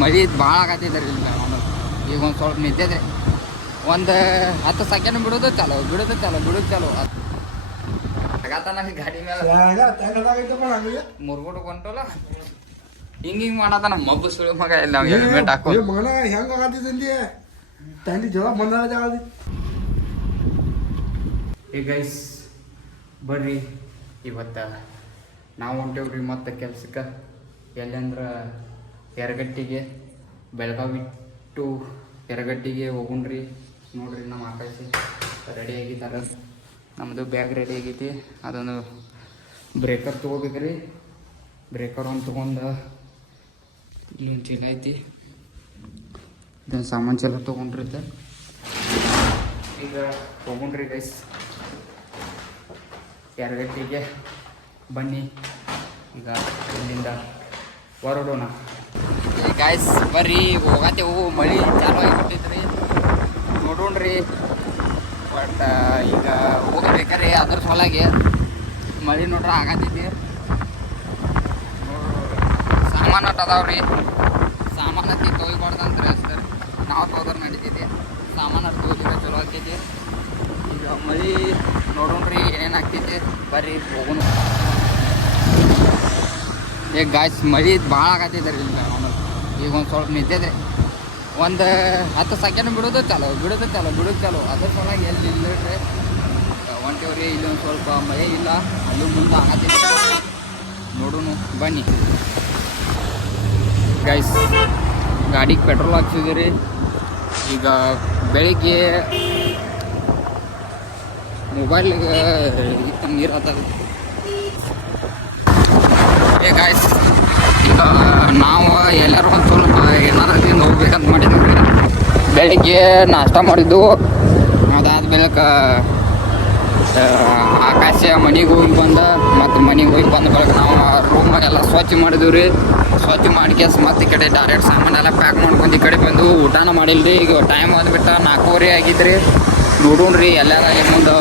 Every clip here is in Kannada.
ಮಳಿ ಭಾಳ ಆಗತ್ತಿದ್ರಿ ಇಲ್ಲ ಈಗ ಒಂದು ಸ್ವಲ್ಪ ನಿಂತಿದ್ರೆ ಒಂದು 10 ಸೆಕೆಂಡ್ ಬಿಡೋದು ಚಾಲು ಆಗತ್ತಾನ ಗಾಡಿ ಮೇಲೆ ಮುರ್ಗುಡು ಕೊಂಟಲ್ಲ ಹಿಂಗೆ ಮಾಡತ್ತಾನ ಮಬ್ಬು ಸುಳಿ ಮಗ ಇಲ್ಲ ಹೆಲ್ಮೆಟ್ ಹಾಕೋ ಹೆಂಗ ಆಗತ್ತಿದ್ದಂದಿ ತಂಡಿ ಜಲ ಬಂದ ಈ ಗೈಸ್ ಬರ್ರಿ ಇವತ್ತು ನಾವು ಹೊಂಟೇವ್ರಿ ಮತ್ತೆ ಕೆಲ್ಸಕ್ಕೆ ಎಲ್ಲಂದ್ರೆ ಯರಗಟ್ಟಿಗೆ ಬೆಳಗಾವಿ ಟು ಯರಗಟ್ಟಿಗೆ ಹೋಗುಣ್ರಿ ನೋಡ್ರಿ ನಮ್ಮ ಆಕಾಶಿ ರೆಡಿ ಆಗಿದ್ದಾರೆ ನಮ್ಮದು ಬ್ಯಾಗ್ ರೆಡಿ ಆಗೈತಿ ಅದೊಂದು ಬ್ರೇಕರ್ ತೊಗೋಬೇಕ್ರಿ ಬ್ರೇಕರ್ ಒಂದು ತೊಗೊಂಡು ಇಲ್ಲೊಂದು ಚೀಲ ಐತಿ ಇದೊಂದು ಸಾಮಾನು ಚೀಲ ತೊಗೊಂಡ್ರಿದ್ದೆ ಈಗ ಹೋಗುಣ್ರಿ ಗೈಸ್ ಯರಗಟ್ಟಿಗೆ ಬನ್ನಿ ಈಗ ಇಲ್ಲಿಂದ ಹೊರಡೋಣ ಗಾಯ್ಸ್ ಬರ್ರಿ ಹೋಗತ್ತೇವು ಮಳೆ ಚಾಲು ಆಗಿಬಿಟ್ಟಿದ್ರಿ ನೋಡೋಣ್ರಿ ಬಟ್ ಈಗ ಹೋಗ್ಬೇಕಾರೆ ಅದ್ರ ಸಲುವಾಗಿ ಮಳೆ ನೋಡ್ರೆ ಆಗತ್ತೈತಿ ಸಾಮಾನು ಅದಾವ್ರಿ ಸಾಮಾನು ಹತ್ತಿ ತೊಯ್ಬಾರ್ದಂದ್ರೆ ಸರ್ ನಾವು ತೊಗೋದ್ರೆ ನಡೀತೈತಿ ಸಾಮಾನು ತೊಗೊಲಿಕ್ಕೆ ಚಲೋ ಆಗ್ತೈತಿ ಈಗ ಮಳೆ ನೋಡೋಣ್ರಿ ಏನೇನು ಆಗ್ತೈತಿ ಬರ್ರಿ ಹೋಗೋಣ ಈಗ ಗಾಯ್ಸ್ ಮಳೆ ಭಾಳ ಆಗತ್ತೈತ್ರಿ ಇಲ್ಲ ಈಗ ಒಂದು ಸ್ವಲ್ಪ ನಿಂತಿದ್ರೆ ಒಂದು 10 ಸೆಕೆಂಡ್ ಬಿಡೋದು ಚಾಲು ಅದ್ರ ಸಲುವಾಗಿ ಎಲ್ಲಿ ಇಲ್ಲರಿ ಹೊಂಟೇವ್ರಿ ಇಲ್ಲಿ ಒಂದು ಸ್ವಲ್ಪ ಮಳೆ ಇಲ್ಲ ಅಲ್ಲೂ ಮುಂದೆ ಆಗತ್ತೈತಿ ನೋಡೋಣ ಬನ್ನಿ ಗೈಸ್ ಗಾಡಿಗೆ ಪೆಟ್ರೋಲ್ ಹಾಕ್ಸಿದ್ರಿ ಈಗ ಬೆಳಿಗ್ಗೆ ಮೊಬೈಲ್ಗೆ ನೀರು ಹತ್ತದ ಗಾಯ್ಸ್ ಈಗ ನಾವು ಎಲ್ಲರೂ ಒಂದು ಸ್ವಲ್ಪ ಏನಾರ ತಿಂದು ಹೋಗ್ಬೇಕಂತ ಮಾಡಿದ್ವಿ ಬೆಳಿಗ್ಗೆ ನಾಷ್ಟ ಮಾಡಿದ್ದು ಅದಾದ್ಮೇಲೆ ಆಕಾಶ ಮನೆಗೆ ಹೋಗಿ ಮತ್ತು ಮನೆಗೆ ಹೋಗಿ ಬಂದ ಬಳಿಕ ನಾವು ರೂಮಾಗೆಲ್ಲ ಸ್ವಚ್ಛ ಮಾಡಿದ್ವಿ ರೀ ಸ್ವಚ್ಛ ಮಾಡ್ಕೇಸ್ ಮತ್ತೆ ಈ ಕಡೆ ಡೈರೆಕ್ಟ್ ಸಾಮಾನೆಲ್ಲ ಪ್ಯಾಕ್ ಮಾಡ್ಕೊಂಡು ಈ ಕಡೆ ಬಂದು ಊಟನ ಮಾಡಿಲ್ರಿ ಈಗ ಟೈಮ್ ಆದ್ಬಿಟ್ಟು 4:30 ಆಗಿದ್ರಿ ನೋಡೋಣ್ರಿ ಎಲ್ಲಾರ ಮುಂದೆ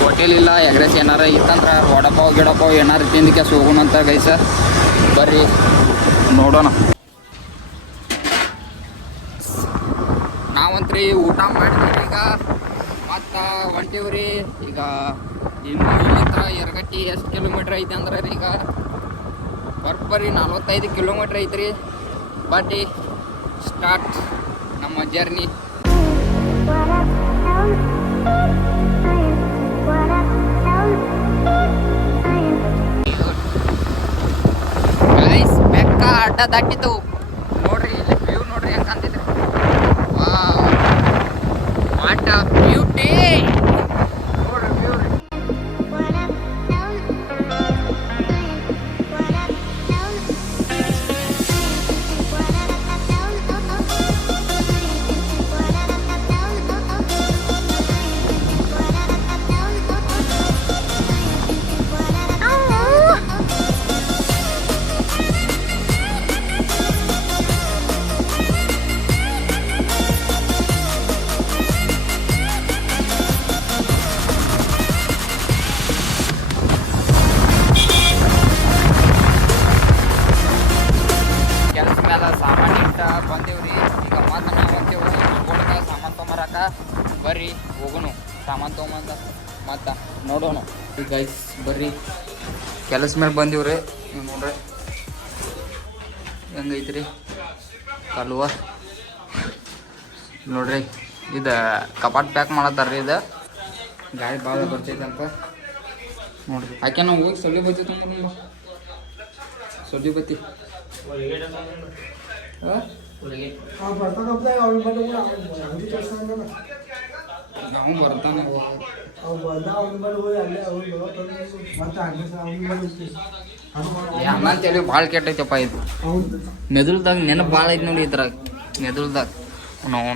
ಹೋಟೆಲ್ ಇಲ್ಲ ಎಗ್ರೆಸ್ ಏನಾರ ಇತ್ತಂದ್ರೆ ವಡಪಾವ್ ಗಿಡಪಾವ್ ಏನಾರು ತಿಂದಕ್ಕೆ ಹೋಗೋಣ ಅಂತ ಗೈಸ ಬರ್ರಿ ನೋಡೋಣ ನಾವಂತ್ರಿ ಊಟ ಮಾಡಿದ್ವಿ ಈಗ ಮತ್ತು ಹೊಂಟೀವ್ರಿ ಈಗ ಇನ್ನು ಇಲ್ಲಿಂದ ಯರಗಟ್ಟಿ ಎಷ್ಟು ಕಿಲೋಮೀಟ್ರ್ ಐತಿ ಅಂದ್ರೆ ಈಗ ಬರೀ 45 ಕಿಲೋಮೀಟ್ರ್ ಐತ್ರಿ ಬಟ್ ಸ್ಟಾರ್ಟ್ ನಮ್ಮ ಜರ್ನಿ ಗೈಸ್ ಬೆಕ್ಕ ಅಡ್ಡ ದಾಟಿತು ನೋಡ್ರಿ ಇಲ್ಲಿ ವ್ಯೂ ನೋಡ್ರಿ ಹೆಂಗೆ ಅಂತಿದ್ರಿ ವಾಟ್ ಅ ಬ್ಯೂಟಿ ನೋಡ್ರಿ ವ್ಯೂ ರೀ ಸಾಮಾನು ಇಟ್ಟ ಬಂದೇವ್ರಿ ಈಗ ಮತ್ತೆ ನಾವು ಅಂತೇವೆ ಗೋಡ್ಗೆ ಸಾಮಾನು ತೊಗೊಂಬರಕ ಬರ್ರಿ ಹೋಗೋಣ ಸಾಮಾನು ತೊಗೊಂಬಂದ ಮತ್ತು ನೋಡೋಣ ಗೈಸ್ ಬರ್ರಿ ಕೆಲಸ ಮೇಲೆ ಬಂದೀವ್ರಿ ನೀವು ನೋಡ್ರಿ ಹೆಂಗೈತ್ರಿ ಕಲ್ವ ನೋಡ್ರಿ ಇದು ಕಪಾಟ್ ಪ್ಯಾಕ್ ಮಾಡತ್ತಾರ್ರಿ ಇದು ಗಾಡಿ ಭಾಳ ಬರ್ತೈತಂತ ನೋಡ್ರಿ ಯಾಕೆ ನಾವು ಹೋಗಿ ಸೊಳ್ಳೆ ಬತ್ತಿ ತಂದು ಸೊಳ್ಳೆ ಬತ್ತಿ ನಾವು ಬರ್ತಾನೆ ಅನ್ನಂತೇಳಿ ಭಾಳ ಕೆಟ್ಟೈತಪ್ಪ ಇದು ಮೆದುಳ್ದಾಗ ನೆನಪು ಭಾಳ ಐತಿ ನೋಡಿ ಇದ್ರಾಗ ಮೆದುಳ್ದಾಗ ನಾವು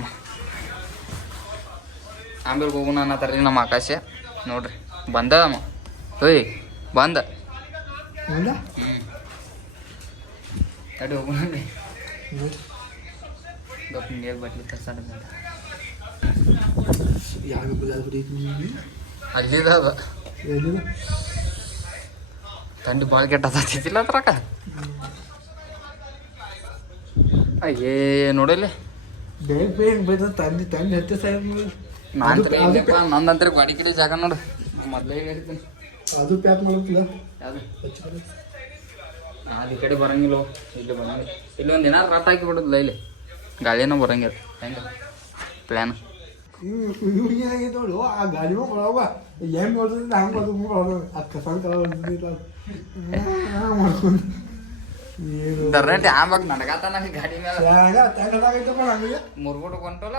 ಆಮೇಲೆ ಹೋಗೋಣ ಅನ್ನತ್ತಾರ್ರಿ ನಮ್ಮ ಆಕಾಶ ನೋಡ್ರಿ ಬಂದಮ್ಮ ಓಯ್ ಬಂದ ತಡಿ ಹೋಗೋಣ ಗಪ್ ನೀರು ಬಟ್ಲಿ ತರ್ಸಾಡ ಅಲ್ಲಿದ ಅದ ತಂಡಿ ಭಾಳ ಕೆಟ್ಟದಿಲ್ಲ ಅದ್ರಾಗ ಅಯ್ಯೇ ನೋಡಲಿ ಬೇಗ ಬೇಗ ಬೈದ ತಂದಿ ತಂದಿ ಹತ್ತೆ ಸಾಹೇಬ್ ನಂದಂತ್ರ ಗಾಡಿ ಗಿಡಿ ಜಾಗ ನೋಡು ಮೊದಲೇ ಹೇಳ್ತೀನಿ ಅದು ಪ್ಯಾಕ್ ಮಾಡಕ್ಕಿಲ್ಲ ಯಾವುದು ಅದು ಈ ಕಡೆ ಬರಂಗಿಲ್ಲ ಇಲ್ಲಿ ಬರಂಗಿಲ್ಲ ಇಲ್ಲಿ ಒಂದು ದಿನ ರಟ್ ಹಾಕಿ ಬಿಡೋದಿಲ್ಲ ಇಲ್ಲಿ ಗಾಳಿನೂ ಬರಂಗಿಲ್ಲ ಹೆಂಗೆ ಪ್ಲ್ಯಾನ್ ಏನಾಗೈತೆ ನೋಡು ಆ ಗಾಡಿ ಬರೋವ ಏನ್ ಬರ್ತದೆ ಹಂಗೆ ಅದು ಆ ಕಸನ ಕಲ ಮಾಡ್ಕೊಂಡು ದರ್ರಂಟಿ ಆಮ್ಯಾಗ ನಡಗಾತಾನ ಗಾಡಿ ಮೇಲೆ ಮುರ್ಗುಡು ಕೊಂಟಲ್ಲ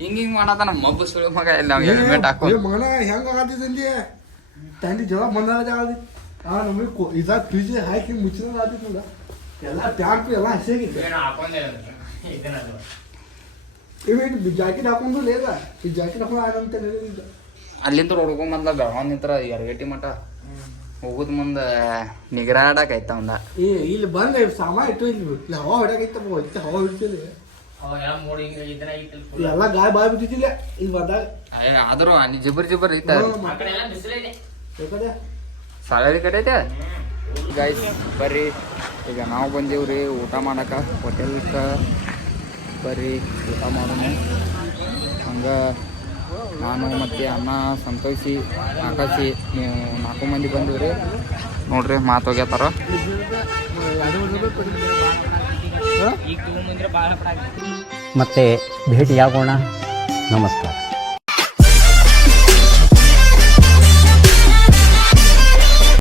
ಹಿಂಗೆ ಮಾಡತಾನ ಮಬ್ಬು ಸುಳಿ ಮಗ ಇಲ್ಲ ಹೆಲ್ಮೆಟ್ ಹಾಕೋ ಮಗನ ಹೆಂಗ ಆಗತ್ತಂದಿ ತಂದಿ ಜಲ ಬಂದಾಗ ಜಾಗ ನಮಗೆ ಇದಾಗ ಫ್ರಿಜ್ ಹಾಕಿ ಮುಚ್ಚಿದ ಆದಿತ್ತು ನೋಡ ಎಲ್ಲ ಪ್ಯಾಂಟ್ ಎಲ್ಲ ಹಸಿಯಾಗಿತ್ತು ಇವೇನು ಜಾಕೆಟ್ ಹಾಕೊಂಡು ಲೇದ ಈ ಜಾಕೆಟ್ ಹಾಕೊಂಡು ಆಗಂತ ಅಲ್ಲಿಂದ ಹೊಡ್ಕೊಂಡ್ ಬಂದ ಬೆಳಗಾವ್ ನಿಂತ್ರ ಎರಗಟ್ಟಿ ಮಠ ಹೋಗುದ್ ಮುಂದೆ ನಿಗರಾಡಕೈತ ಒಂದ ಇಲ್ಲಿ ಬಂದ ಸಾಮಾನು ಇಟ್ಟು ಇಲ್ಲಿ ಹವಾ ಹೊಡ್ಯಾಕೈತ ಹವಾ ಹಿಡ್ತಿಲ್ಲ ಎಲ್ಲ ಗಾಯ ಬಾಯ್ ಬಿಟ್ಟಿಲ್ಲ ಇಲ್ಲಿ ಬಂದಾಗ ಆದ್ರೂ ಅಲ್ಲಿ ಜಿಬರ್ ಐತ ಸಾಲರಿ ಕಡೆ ಐತೆ ಗೈಸ್ ಬರ್ರಿ ಈಗ ನಾವು ಬಂದೀವ್ರಿ ಊಟ ಮಾಡಕ ಹೋಟೆಲ್ಕ ಬರ್ರಿ ಊಟ ಮಾಡೋಣ ಹಂಗೆ ನಾನು ಮತ್ತು ಅಣ್ಣ ಸಂತೋಷಿ ಆಕಾಶಿ ನೀವು 4 ಮಂದಿ ಬಂದಿವ್ರಿ ನೋಡ್ರಿ ಮಾತು ಹೋಗ್ಯತಾರ ಮತ್ತೆ ಭೇಟಿಯಾಗೋಣ ನಮಸ್ಕಾರ.